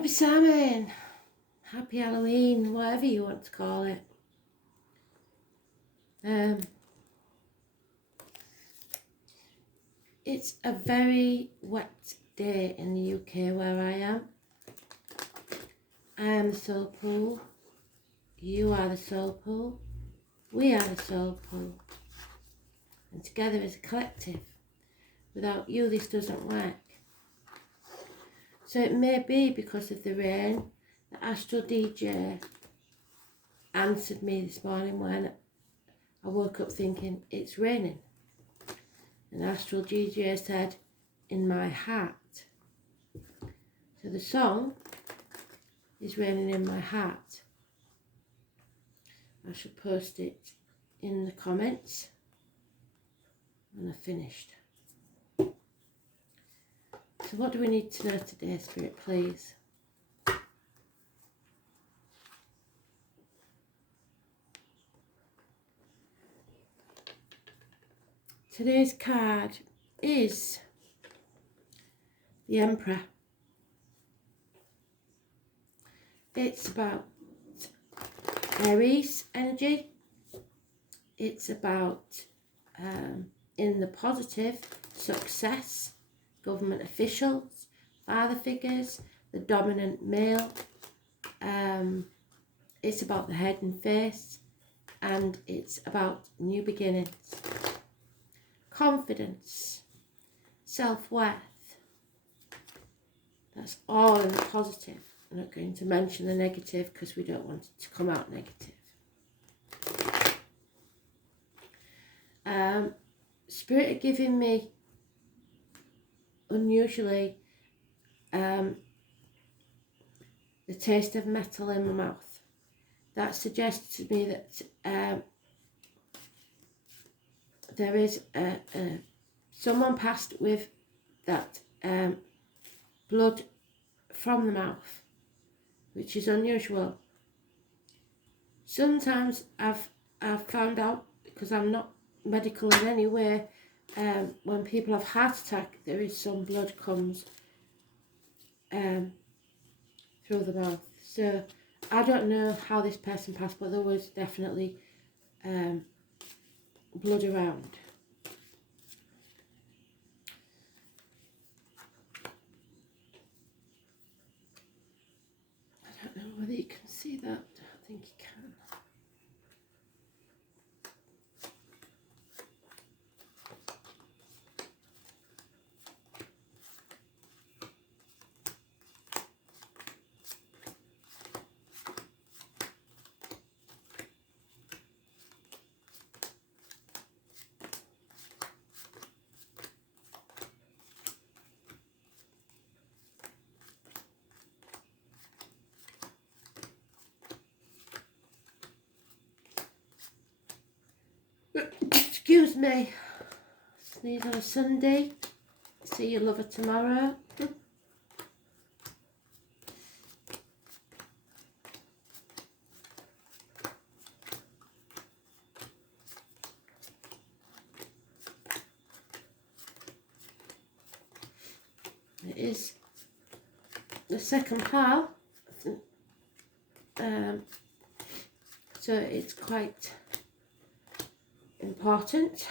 Happy Samhain, happy Halloween, whatever you want to call it. It's a very wet day in the UK where I am. I am the soul pool, you are the soul pool, we are the soul pool. And together as a collective, without you this doesn't work. So it may be because of the rain that Astral DJ answered me this morning when I woke up thinking it's raining. And Astral DJ said, in my heart. So the song is Raining in My Heart. I shall post it in the comments when I've finished. So what do we need to know today, Spirit, please? Today's card is the Emperor. It's about Aries energy. It's about, in the positive, success, government officials, father figures, the dominant male. It's about the head and face, and it's about new beginnings, confidence, self-worth. That's all in the positive. I'm not going to mention the negative because we don't want it to come out negative. Spirit are giving me, unusually, the taste of metal in my mouth. That suggests to me that there is someone passed with that blood from the mouth, which is unusual. Sometimes I've found out, because I'm not medical in any way, when people have heart attack, there is some blood comes through the mouth. So I don't know how this person passed, but there was definitely blood around. I don't know whether you can see that. I think you can. Excuse me. Sneeze on a Sunday. See your lover tomorrow. It is the second pile. So it's quite important.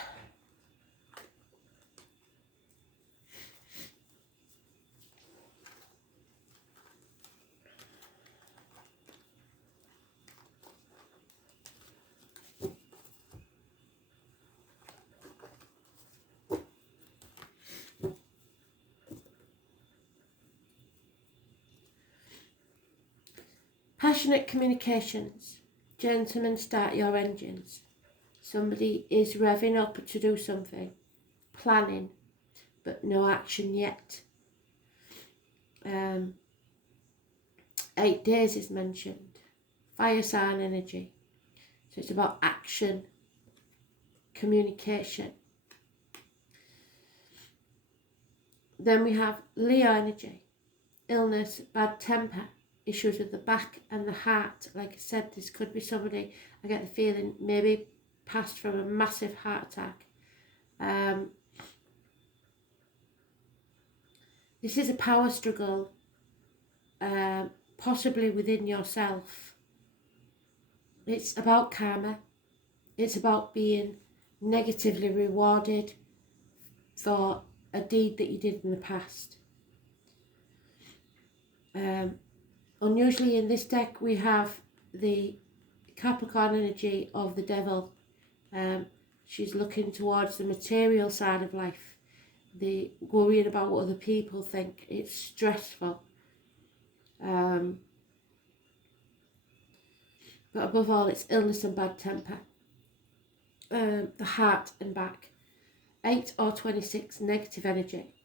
Passionate communications. Gentlemen, start your engines. Somebody is revving up to do something, planning, but no action yet. 8 days is mentioned. Fire sign energy. So it's about action, communication. Then we have Leo energy. Illness, bad temper, issues with the back and the heart. Like I said, this could be somebody, I get the feeling, maybe passed from a massive heart attack. This is a power struggle possibly within yourself. It's about karma. It's about being negatively rewarded for a deed that you did in the past. Unusually in this deck we have the Capricorn energy of the devil. She's looking towards the material side of life, the worrying about what other people think. It's stressful. But above all, it's illness and bad temper. The heart and back. 8 or 26, negative energy.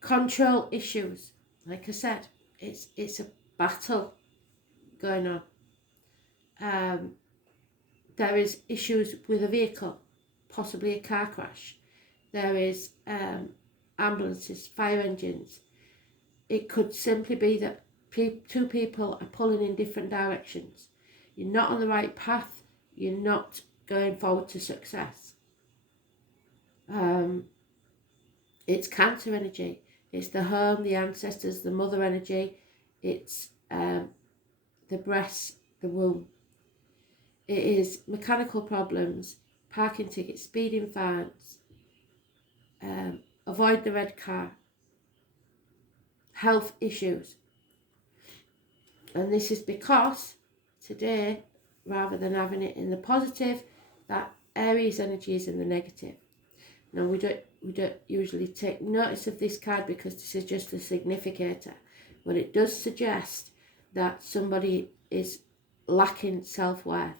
Control issues. Like I said, it's a battle going on. There is issues with a vehicle, possibly a car crash. There is ambulances, fire engines. It could simply be that two people are pulling in different directions. You're not on the right path. You're not going forward to success. It's Cancer energy. It's the home, the ancestors, the mother energy. It's the breast, the womb. It is mechanical problems, parking tickets, speeding fines, avoid the red car, health issues. And this is because today, rather than having it in the positive, that Aries energy is in the negative. Now we don't usually take notice of this card because this is just a significator, but it does suggest that somebody is lacking self-worth.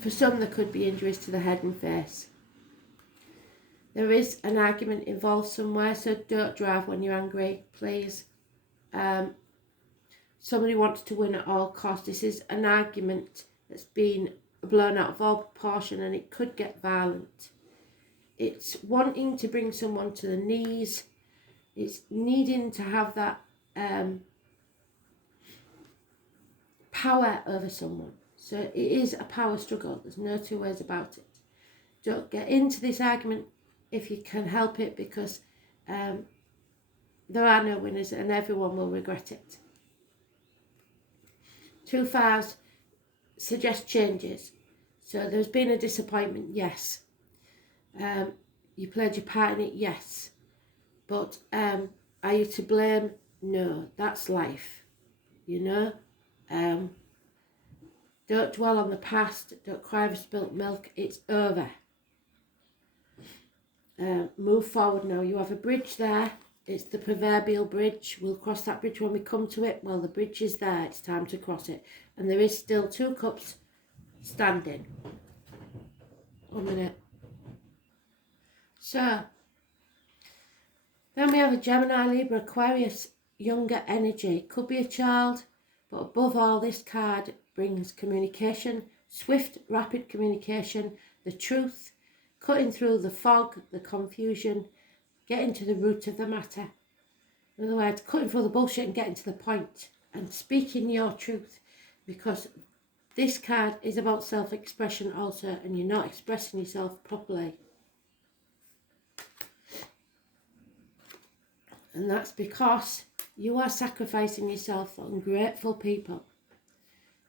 For some, there could be injuries to the head and face. There is an argument involved somewhere, so don't drive when you're angry, please. Somebody wants to win at all costs. This is an argument that's been blown out of all proportion and it could get violent. It's wanting to bring someone to the knees. It's needing to have that power over someone. So it is a power struggle. There's no two ways about it. Don't get into this argument if you can help it, because there are no winners and everyone will regret it. 2 fives suggest changes. So there's been a disappointment, yes. You played your part in it, yes. But are you to blame? No, that's life, you know. Don't dwell on the past. Don't cry over spilt milk. It's over. Move forward now. You have a bridge there. It's the proverbial bridge. We'll cross that bridge when we come to it. Well, the bridge is there. It's time to cross it. And there is still 2 cups standing. 1 minute. So, then we have a Gemini, Libra, Aquarius, younger energy. Could be a child, but above all, this card brings communication, swift, rapid communication, the truth, cutting through the fog, the confusion, getting to the root of the matter. In other words, cutting through the bullshit and getting to the point and speaking your truth, because this card is about self-expression also, and you're not expressing yourself properly. And that's because you are sacrificing yourself for ungrateful people.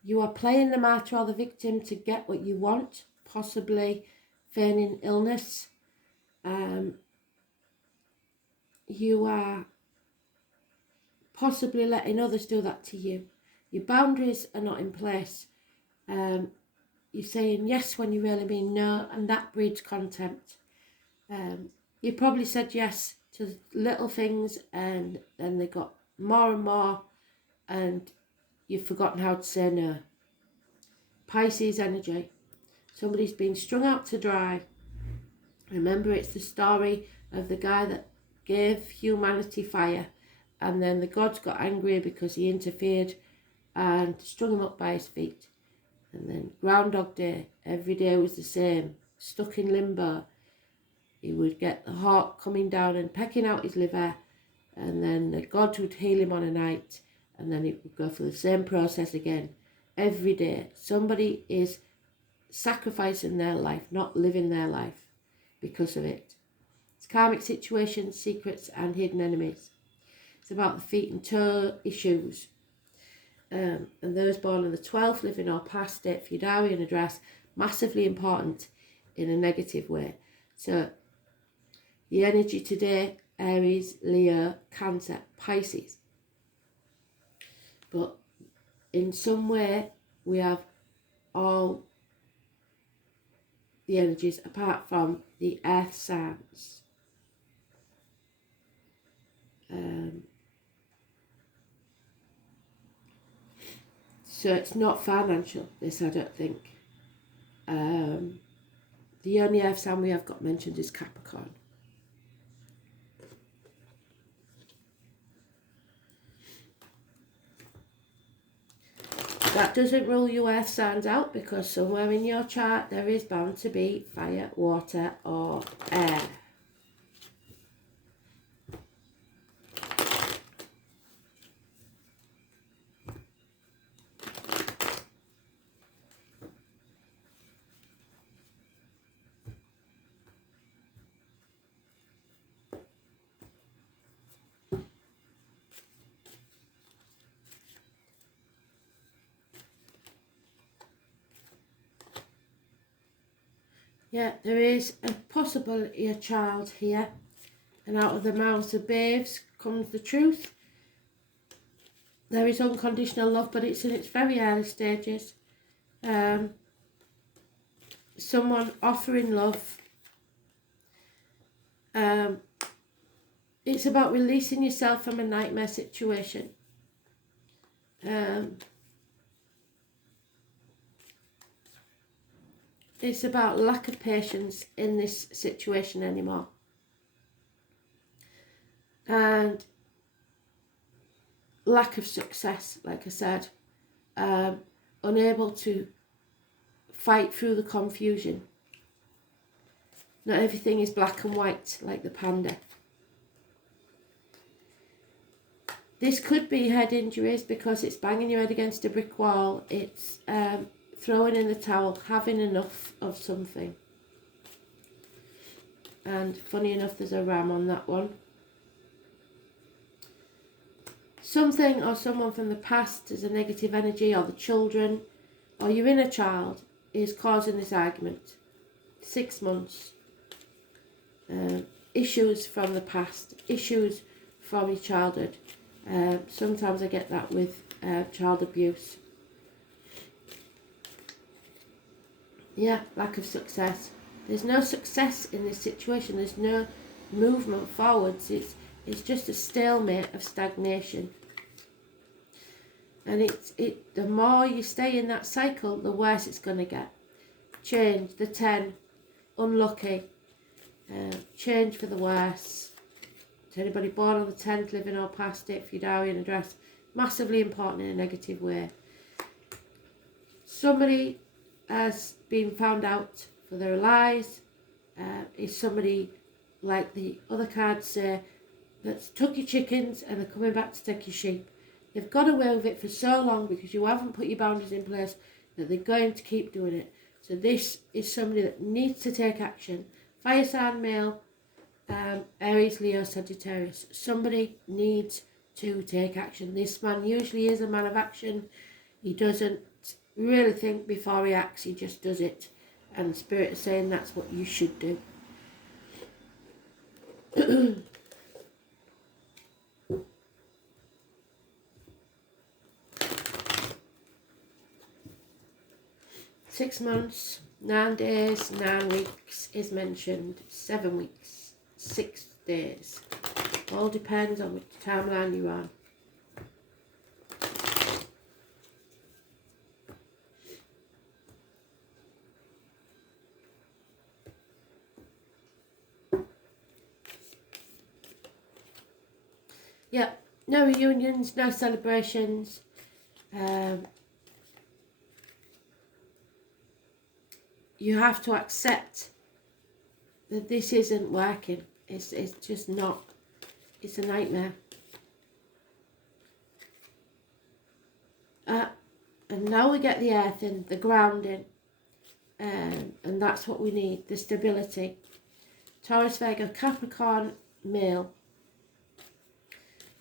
You are playing the martyr or the victim to get what you want, possibly feigning illness. You are possibly letting others do that to you. Your boundaries are not in place. You're saying yes when you really mean no, and that breeds contempt. You probably said yes to little things and then they got more and more and you've forgotten how to say no. Pisces energy. Somebody's been strung out to dry. Remember, it's the story of the guy that gave humanity fire, and then the gods got angry because he interfered and strung him up by his feet. And then Groundhog Day, every day was the same, stuck in limbo. He would get the hawk coming down and pecking out his liver, and then the gods would heal him on a night, and then it would go through the same process again. Every day, somebody is sacrificing their life, not living their life because of it. It's karmic situations, secrets and hidden enemies. It's about the feet and toe issues. And those born on the 12th, living or past, date for your diary and address, massively important in a negative way. So the energy today, Aries, Leo, Cancer, Pisces. But in some way, we have all the energies apart from the earth signs. So it's not financial, this I don't think. The only earth sign we have got mentioned is Capricorn. That doesn't rule your earth signs out, because somewhere in your chart there is bound to be fire, water or air. Yeah, there is a possibility a child here, and out of the mouths of babes comes the truth. There is unconditional love, but it's in its very early stages. Someone offering love. It's about releasing yourself from a nightmare situation. It's about lack of patience in this situation anymore. And lack of success, like I said. Unable to fight through the confusion. Not everything is black and white like the panda. This could be head injuries because it's banging your head against a brick wall. It's throwing in the towel, having enough of something. And funny enough, there's a ram on that one. Something or someone from the past is a negative energy, or the children, or your inner child is causing this argument. 6 months. Issues from the past, issues from your childhood. Sometimes I get that with child abuse. Yeah, lack of success. There's no success in this situation. There's no movement forwards. It's just a stalemate of stagnation. And the more you stay in that cycle, the worse it's going to get. Change, the 10, unlucky. Change for the worse. To anybody born on the 10th, living or past it, for your diary and address, massively important in a negative way. Somebody has been found out for their lies. Is somebody, like the other cards say, that's took your chickens and they're coming back to take your sheep. They've got away with it for so long because you haven't put your boundaries in place that they're going to keep doing it. So this is somebody that needs to take action. Fire sign male, Aries, Leo, Sagittarius. Somebody needs to take action. This man usually is a man of action. He doesn't really think before he acts, he just does it. And Spirit is saying that's what you should do. Six months, 9 days, 9 weeks is mentioned. 7 weeks, 6 days. All depends on which timeline you're on. Yeah, no reunions, no celebrations. You have to accept that this isn't working. It's just not. It's a nightmare. And now we get the earthing, the grounding, and that's what we need, the stability. Taurus, Virgo, Capricorn, male.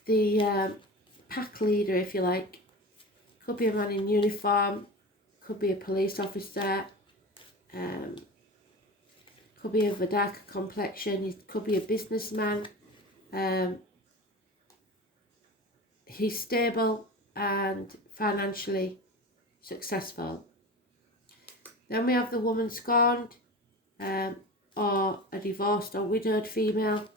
The pack leader, if you like. Could be a man in uniform, could be a police officer, could be of a darker complexion, he could be a businessman. He's stable and financially successful. Then we have the woman scorned, or a divorced or widowed female,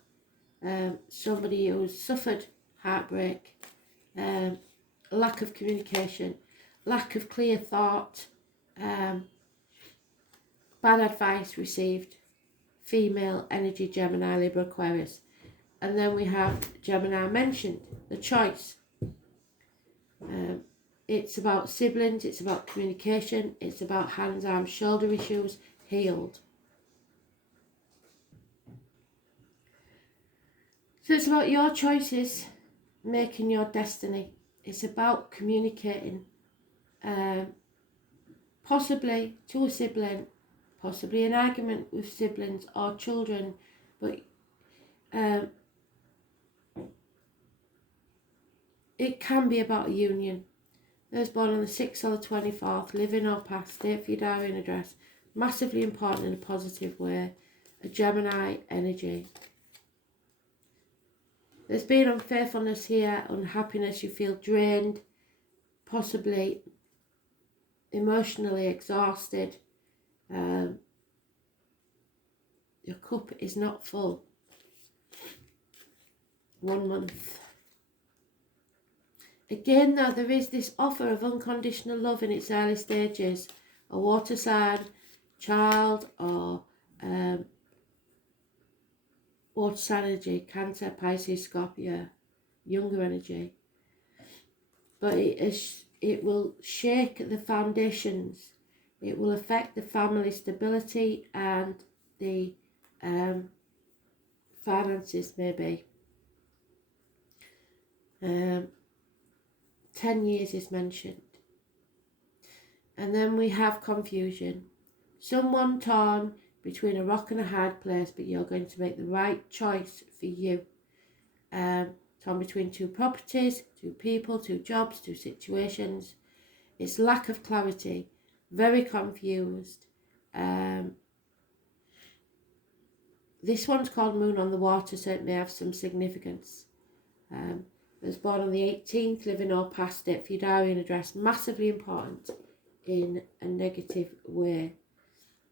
somebody who's suffered heartbreak, lack of communication, lack of clear thought, bad advice received, female energy, Gemini, Libra, Aquarius. And then we have Gemini mentioned, the choice. It's about siblings, it's about communication, it's about hands, arms, shoulder issues, healed. So it's about your choices, making your destiny. It's about communicating, possibly to a sibling, possibly an argument with siblings or children, but it can be about a union. Those born on the 6th or the 24th, living or past, state for your diary and address. Massively important in a positive way. A Gemini energy. There's been unfaithfulness here, unhappiness, you feel drained, possibly emotionally exhausted. Your cup is not full. 1 month. Again though, there is this offer of unconditional love in its early stages. A water sign, child, or water sign energy, Cancer, Pisces, Scorpio, younger energy. But it will shake the foundations. It will affect the family stability and the finances maybe. 10 years is mentioned. And then we have confusion. Someone torn between a rock and a hard place, but you're going to make the right choice for you. Torn between two properties, two people, two jobs, two situations. It's lack of clarity, very confused. This one's called Moon on the Water, so it may have some significance. Was born on the 18th, living or past it, for your diary and address. Massively important in a negative way.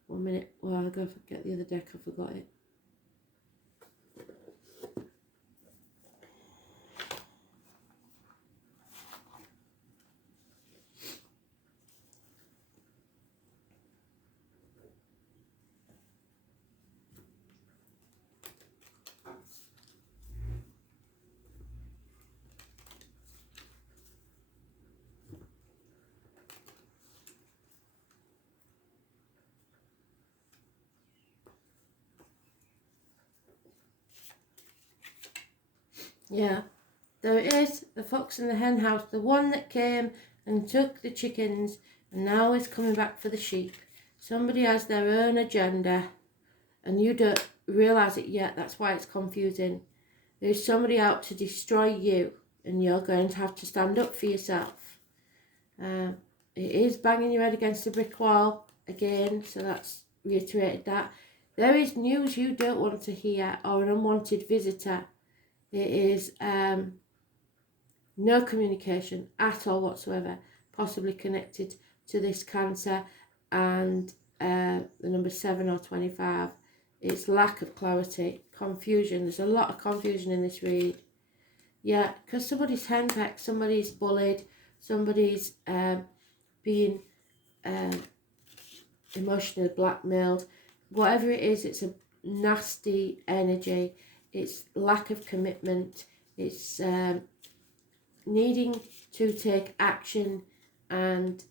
1 minute, well, I'll go get the other deck, I forgot it. Yeah, there it is, the fox in the hen house, the one that came and took the chickens and now is coming back for the sheep. Somebody has their own agenda and you don't realise it yet, that's why it's confusing. There's somebody out to destroy you and you're going to have to stand up for yourself. It is banging your head against a brick wall again, so that's reiterated that. There is news you don't want to hear or an unwanted visitor. It is no communication at all whatsoever, possibly connected to this Cancer and the number 7 or 25. It's lack of clarity, confusion. There's a lot of confusion in this read. Yeah, because somebody's henpecked, somebody's bullied, somebody's being emotionally blackmailed. Whatever it is, it's a nasty energy. It's lack of commitment. It's needing to take action and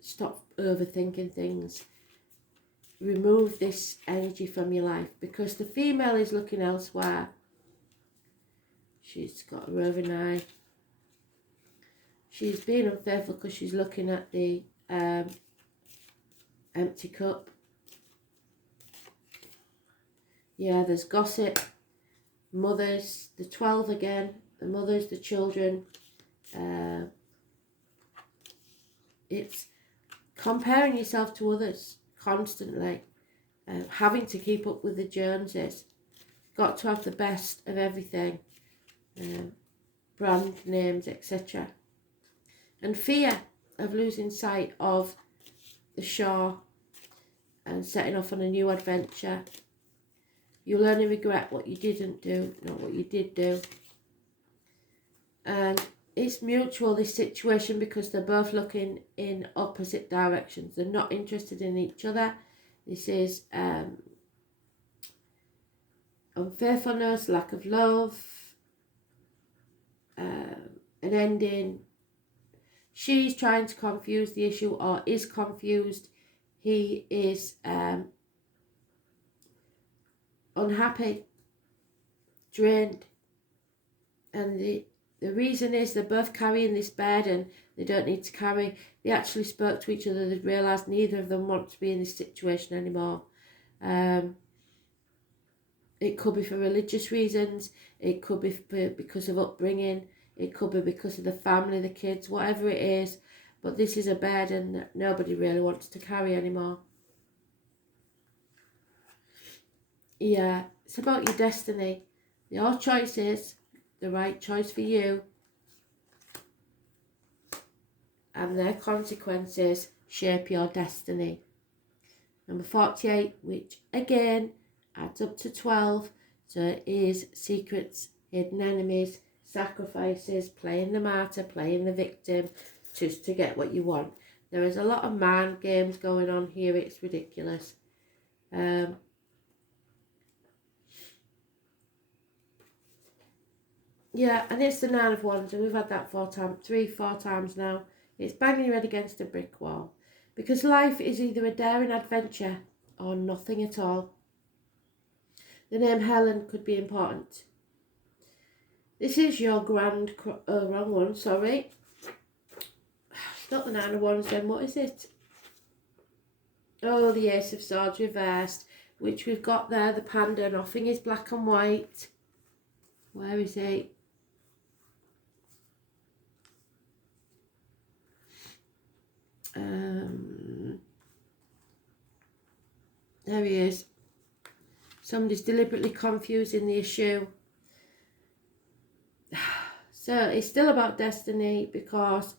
stop overthinking things. Remove this energy from your life because the female is looking elsewhere. She's got a roving eye. She's being unfaithful because she's looking at the empty cup. Yeah, there's gossip, mothers, the 12 again, the mothers, the children. It's comparing yourself to others constantly, having to keep up with the Joneses. Got to have the best of everything, brand names, etc. And fear of losing sight of the shore and setting off on a new adventure. You'll only regret what you didn't do, not what you did do. And it's mutual, this situation, because they're both looking in opposite directions. They're not interested in each other. This is unfaithfulness, lack of love, an ending. She's trying to confuse the issue, or is confused. He is unhappy, drained, and the reason is they're both carrying this burden they don't need to carry. They actually spoke to each other. They realised neither of them want to be in this situation anymore. It could be for religious reasons, it could be because of upbringing, it could be because of the family, the kids, whatever it is, but this is a burden that nobody really wants to carry anymore. Yeah, it's about your destiny. Your choice is the right choice for you, and their consequences shape your destiny. Number 48, which again adds up to 12, so it is secrets, hidden enemies, sacrifices, playing the martyr, playing the victim, just to get what you want. There is a lot of mind games going on here. It's ridiculous. Yeah, and it's the 9 of Wands, and we've had that 4 times now. It's banging your head against a brick wall. Because life is either a daring adventure or nothing at all. The name Helen could be important. This is your wrong one, sorry. It's not the 9 of Wands then, what is it? Oh, the Ace of Swords reversed, which we've got there, the panda. Nothing is black and white. Where is he? There he is. Somebody's deliberately confusing the issue. So it's still about destiny, because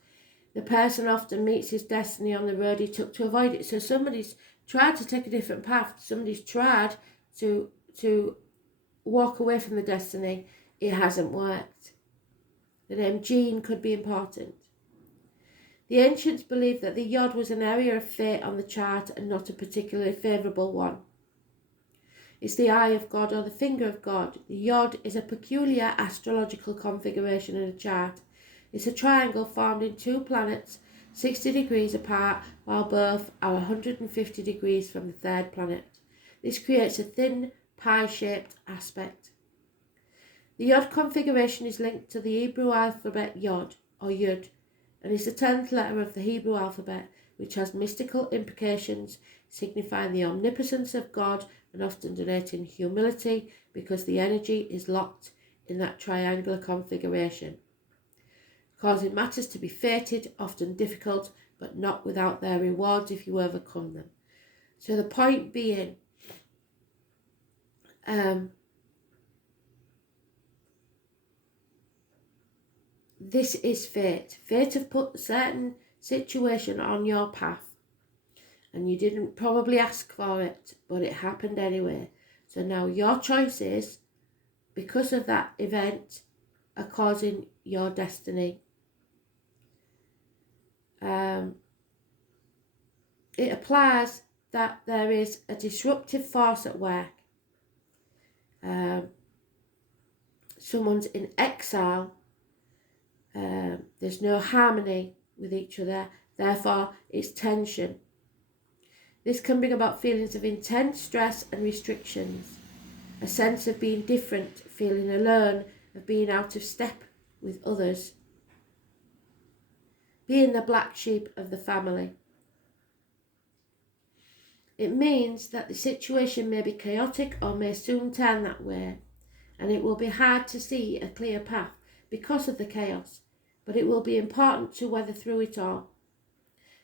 the person often meets his destiny on the road he took to avoid it. So somebody's tried to take a different path. Somebody's tried to walk away from the destiny. It hasn't worked. The name Jean could be important. The ancients believed that the Yod was an area of fate on the chart and not a particularly favourable one. It's the eye of God or the finger of God. The Yod is a peculiar astrological configuration in a chart. It's a triangle formed in 2 planets 60 degrees apart, while both are 150 degrees from the 3rd planet. This creates a thin, pie-shaped aspect. The Yod configuration is linked to the Hebrew alphabet Yod, or Yud, and is the 10th letter of the Hebrew alphabet, which has mystical implications, signifying the omnipotence of God and often denoting humility, because the energy is locked in that triangular configuration, causing matters to be fated, often difficult, but not without their rewards if you overcome them. So the point being, this is fate. Fate have put a certain situation on your path, and you didn't probably ask for it, but it happened anyway. So now your choices, because of that event, are causing your destiny. It applies that there is a disruptive force at work. Someone's in exile. There's no harmony with each other. Therefore, it's tension. This can bring about feelings of intense stress and restrictions, a sense of being different, feeling alone, of being out of step with others, being the black sheep of the family. It means that the situation may be chaotic or may soon turn that way, and it will be hard to see a clear path because of the chaos, but it will be important to weather through it all.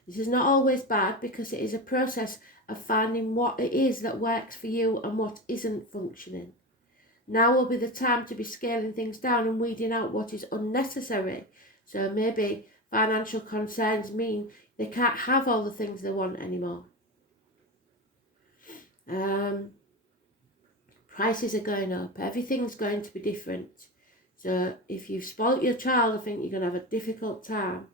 This is not always bad because it is a process of finding what it is that works for you and what isn't functioning. Now will be the time to be scaling things down and weeding out what is unnecessary. So maybe financial concerns mean they can't have all the things they want anymore. Prices are going up. Everything's going to be different. So if you've spoilt your child, I think you're going to have a difficult time.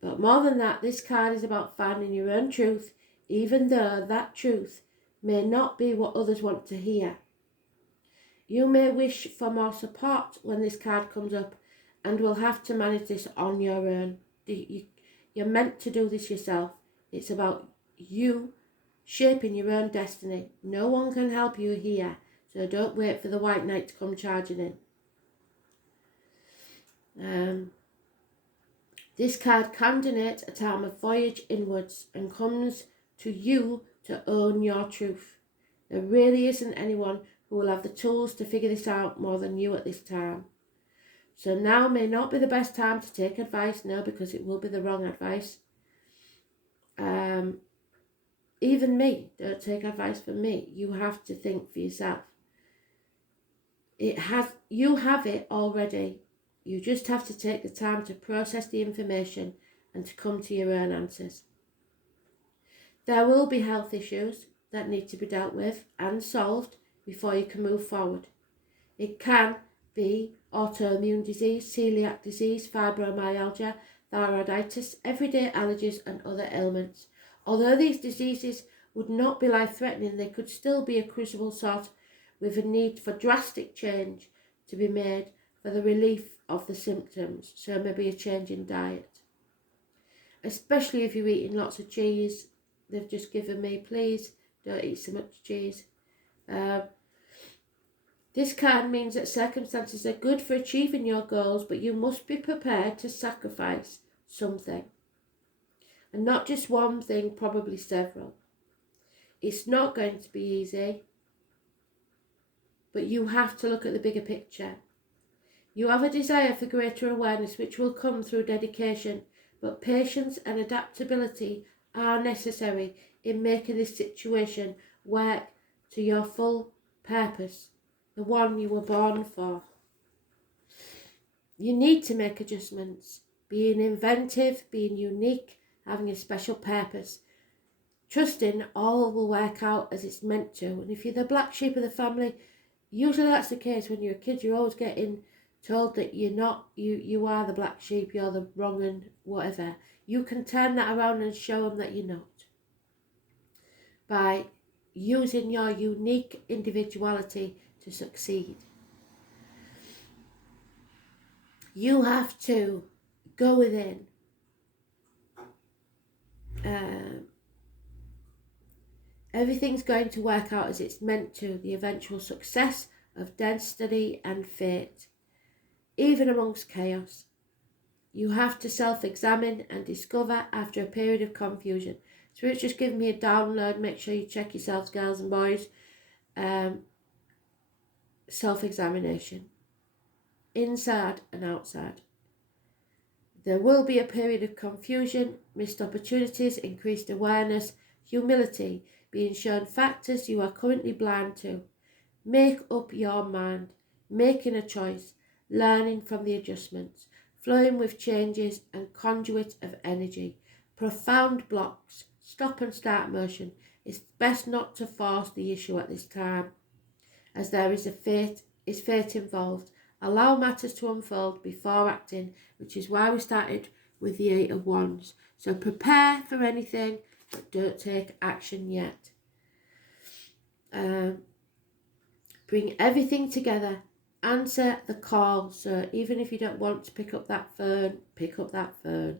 But more than that, this card is about finding your own truth, even though that truth may not be what others want to hear. You may wish for more support when this card comes up and will have to manage this on your own. You're meant to do this yourself. It's about you shaping your own destiny. No one can help you here, so don't wait for the white knight to come charging in. This card can denote a time of voyage inwards and comes to you to own your truth. There really isn't anyone who will have the tools to figure this out more than you at this time. So now may not be the best time to take advice, no, because it will be the wrong advice. Even me, don't take advice from me. You have to think for yourself. You have it already. You just have to take the time to process the information and to come to your own answers. There will be health issues that need to be dealt with and solved before you can move forward. It can be autoimmune disease, celiac disease, fibromyalgia, thyroiditis, everyday allergies and other ailments. Although these diseases would not be life-threatening, they could still be a crucible sort with a need for drastic change to be made for the relief of the symptoms, so maybe a change in diet. Especially if you're eating lots of cheese. They've just given me, please don't eat so much cheese. This card means that circumstances are good for achieving your goals, but you must be prepared to sacrifice something. And not just one thing, probably several. It's not going to be easy, but you have to look at the bigger picture. You have a desire for greater awareness which will come through dedication, but patience and adaptability are necessary in making this situation work to your full purpose, the one you were born for. You need to make adjustments, being inventive, being unique, having a special purpose, trusting all will work out as it's meant to. And if you're the black sheep of the family, usually that's the case. When you're a kid, you're always getting told that you're not, you are the black sheep, you're the wrong and whatever. You can turn that around and show them that you're not, by using your unique individuality to succeed. You have to go within. Everything's going to work out as it's meant to, the eventual success of destiny and fate, even amongst chaos. You have to self-examine and discover after a period of confusion. Spirit's just giving me a download. Make sure you check yourselves, girls and boys. Self-examination, inside and outside. There will be a period of confusion, missed opportunities, increased awareness, humility, being shown factors you are currently blind to. Make up your mind, making a choice, learning from the adjustments, flowing with changes and conduit of energy. Profound blocks, stop and start motion. It's best not to force the issue at this time, as there is fate involved. Allow matters to unfold before acting, which is why we started with the 8 of Wands. So prepare for anything, but don't take action yet. Bring everything together. Answer the call. So even if you don't want to pick up that phone, pick up that phone.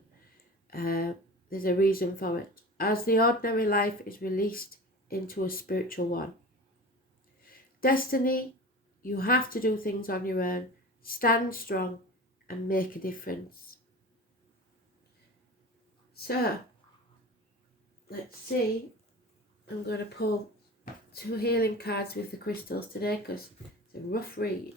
There's a reason for it. As the ordinary life is released into a spiritual one. Destiny, you have to do things on your own. Stand strong and make a difference. So, let's see. I'm going to pull 2 healing cards with the crystals today because it's a rough read.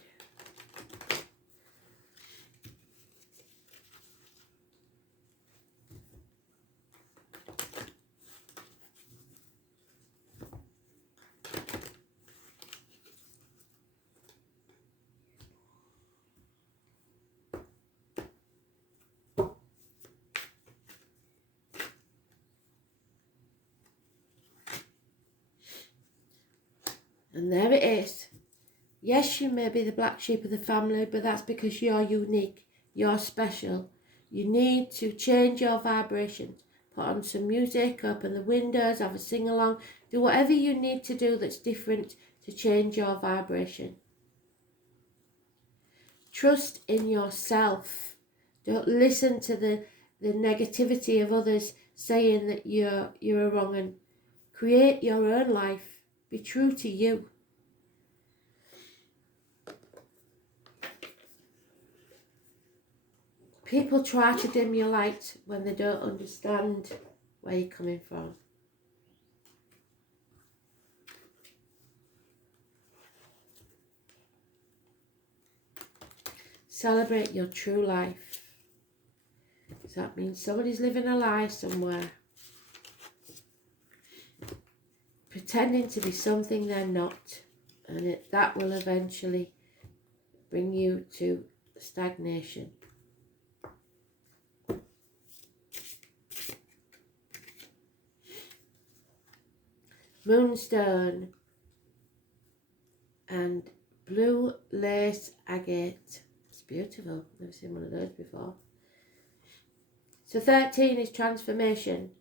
And there it is. Yes, you may be the black sheep of the family, but that's because you're unique. You're special. You need to change your vibrations. Put on some music, open the windows, have a sing-along. Do whatever you need to do that's different to change your vibration. Trust in yourself. Don't listen to the negativity of others saying that you're wrong, and create your own life. Be true to you. People try to dim your light when they don't understand where you're coming from. Celebrate your true life. So that means somebody's living a lie somewhere, pretending to be something they're not, and that will eventually bring you to stagnation. Moonstone and blue lace agate. It's beautiful. Never seen one of those before. So 13 is transformation.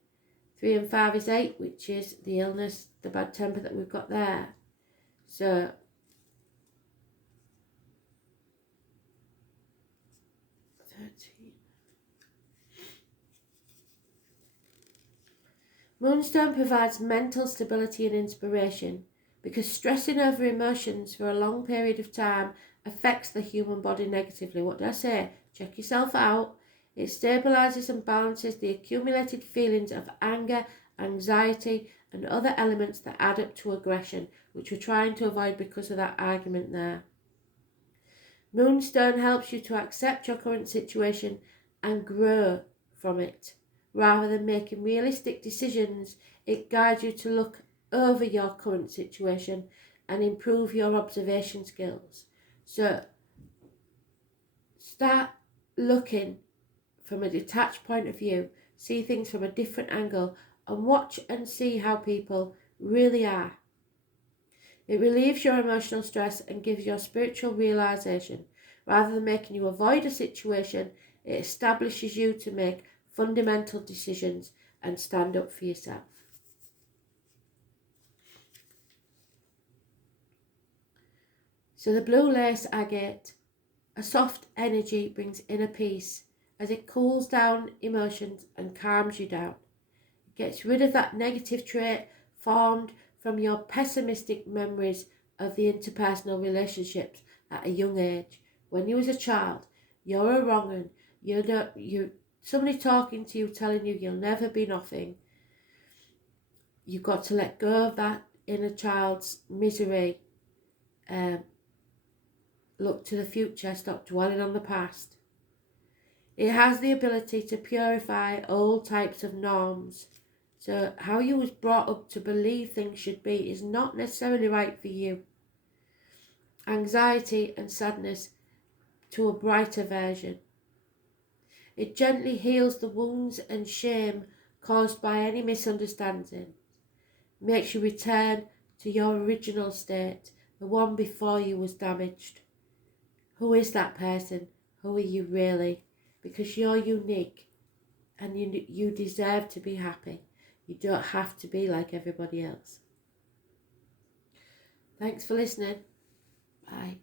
3 and 5 is 8, which is the illness, the bad temper that we've got there. So Moonstone provides mental stability and inspiration because stressing over emotions for a long period of time affects the human body negatively. What did I say? Check yourself out. It stabilizes and balances the accumulated feelings of anger, anxiety, and other elements that add up to aggression, which we're trying to avoid because of that argument there. Moonstone helps you to accept your current situation and grow from it. Rather than making realistic decisions, it guides you to look over your current situation and improve your observation skills. So start looking from a detached point of view, see things from a different angle, and watch and see how people really are. It relieves your emotional stress and gives your spiritual realization. Rather than making you avoid a situation, it establishes you to make fundamental decisions and stand up for yourself. So the blue lace agate, a soft energy, brings inner peace as it cools down emotions and calms you down. It gets rid of that negative trait formed from your pessimistic memories of the interpersonal relationships at a young age. When you was a child, you're a wrong un. You're somebody talking to you, telling you you'll never be nothing. You've got to let go of that inner child's misery. Look to the future, stop dwelling on the past. It has the ability to purify all types of norms. So how you was brought up to believe things should be is not necessarily right for you. Anxiety and sadness to a brighter version. It gently heals the wounds and shame caused by any misunderstanding. Makes you return to your original state, the one before you was damaged. Who is that person? Who are you really? Because you're unique and you deserve to be happy. You don't have to be like everybody else. Thanks for listening. Bye.